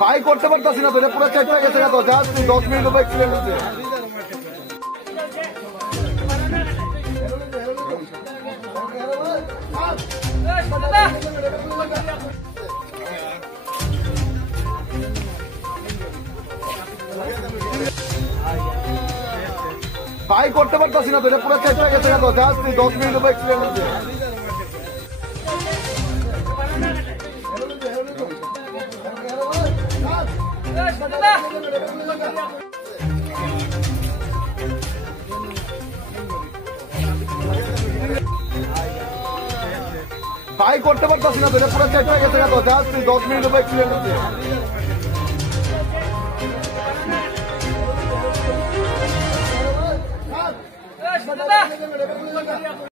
ভাই করতে পারতাছি না তো, এটা পুরো চেক হয়ে গেছে তো, জাস্ট 10 মিনিট উপর এক্সিডেন্ট হচ্ছে। ভাই করতে পারতাছি না তো, এটা পুরো চেক হয়ে গেছে তো, জাস্ট 10 মিনিট উপর এক্সিডেন্ট হচ্ছে। ভাই করতে পারতাছি না তো, এটা পুরো চেক হয়ে গেছে তো, জাস্ট 10 মিনিট উপর এক্সিডেন্ট হচ্ছে।